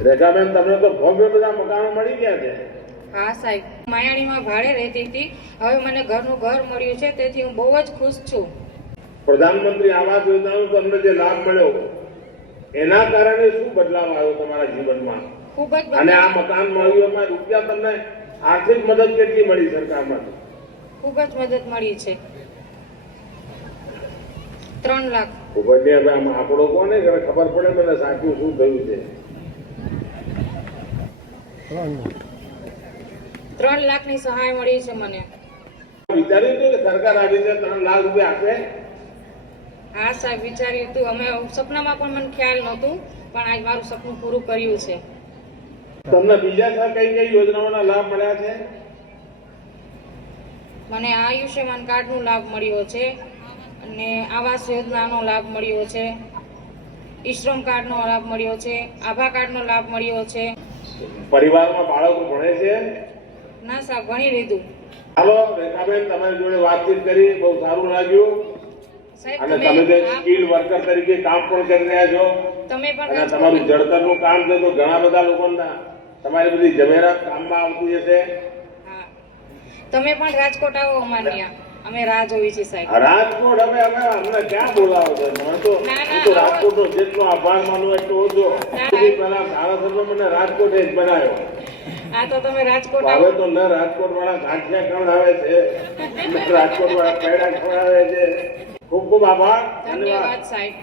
રેખાબેન તમને તો ભવ્ય બધા મકાનો મળી ગયા છે? હા સાહેબ. માયાણીમાં ભાડે રહેતી હતી. હવે મને ઘરનું ઘર મળ્યું છે તેથી હું બહુ જ ખુશ છું. પ્રધાનમંત્રી આવાસ યોજનાનો તમને જે લાભ મળ્યો એના કારણે શું બદલાવ આવ્યો તમારા જીવનમાં? ખૂબ જ અને આ મકાન મળ્યું એમાં રૂપિયા તમને આર્થિક મદદ કેટલી મળી સરકારમાંથી? ખૂબ જ મદદ મળી છે. ત્રણ લાખ. ખૂબ જ. આમ આંકડો કોને ખબર પડે મને સાચું શું થયું છે. ત્રણ લાખની સહાય મળી છે મને. વિચાર્યું હતું કે સરકાર આવી રીતે ત્રણ લાખ રૂપિયા આપે? હા સાહેબ વિચાર્યું હતું અમે સપનામાં પણ મને ખ્યાલ નહોતું પણ આજ મારું સપનું પૂરું કર્યું છે. તમને બીજા સર કઈ કઈ યોજનાઓના લાભ મળ્યા છે? મને આયુષ્યમાન કાર્ડનો લાભ મળ્યો છે અને આવાસ યોજનાનો લાભ મળ્યો છે. ઈશ્રમ કાર્ડનો લાભ મળ્યો છે. આભા કાર્ડનો લાભ મળ્યો છે. પરિવારમાં બાળકો ભણે છે? ના સાહેબ ભણી લીધું. હાલો રેખાબેન તમારી જોડે વાતચીત કરી બહુ સારું લાગ્યું. અને તમે જે સ્કિલ વર્કર તરીકે કામ પણ કરી રહ્યા છો. તમે પણ અને તમારું જળતરનું કામ છે તો ઘણા બધા લોકોના તમારી બધી જમેરાત કામમાં આવતી હશે. હા. તમે પણ રાજકોટ આવો અમારે ત્યાં. અમે રાહ જોવી છે સાહેબ. રાજકોટ હવે અમે અમને ક્યાં બોલાવો છો? મને તો હું તો રાજકોટ નો જેટલો આભાર માનું એટલો ઓછો પેલા ધારાસભ્ય મને રાજકોટ જ બનાવ્યો. હા તો તમે રાજકોટ હવે તો ન રાજકોટ વાળા ગાંઠિયા ખવડાવે છે રાજકોટ વાળા પેડા ખવડાવે છે. ખૂબ ખૂબ આભાર. ધન્યવાદ. સાહેબ.